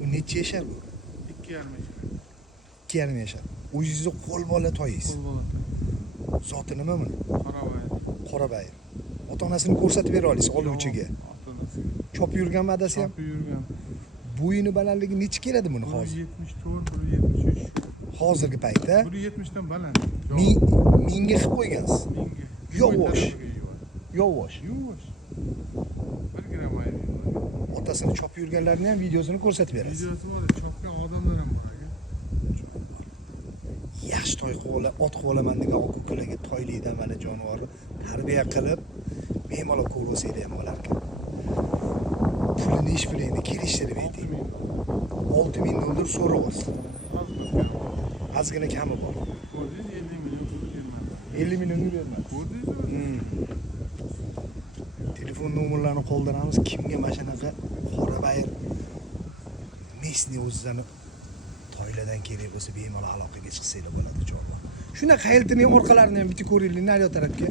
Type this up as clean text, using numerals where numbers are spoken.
U necha yashar bu? 2,5 yashar. 2,5 yashar. O'zingizni qo'l bola toyingiz. Qo'l bolasi. Zoti nima buni? Qorabay. Qorabayir. Ota-onasini ko'rsatib bera olasiz oluvchiga. Ota-onasiga. Chopib yurganmi adasi ham? Chopib yurgan. Bo'yini balandligi necha keladi buni hozir? 174, 173. Hozirgi paytda 170 dan baland. mingga qilib qo'ygansiz. Mingga. Yovosh. Yovosh. Yovosh. 1 gram ayb. Otasini chopib yurganlarini ham videosini ko'rsatib berasiz. Videosi bor, chopgan odamlar ham bor aka. Yaxshi toy qilib ot qilib olaman degan aka-ukalarga toylikda mana jonivorni tarbiya qilib bemalol ko'rsangiz ham bo'lar ekan. Pulini ish pulini kelishtirib ayting. 6,000 dollar so'raysiz. Ozgina kami bor. 50 million bermadi. Telefon nomerlarini qoldiramiz. Kimga mana shunaqa Qorabayir Mesni o'zini toylardan kerak bo'lsa bemalol aloqaga chiqsanglar bo'ladi, javob. Shunaqa hayiltining orqalarini ham bitta ko'ringlar, nariyoq tarafga.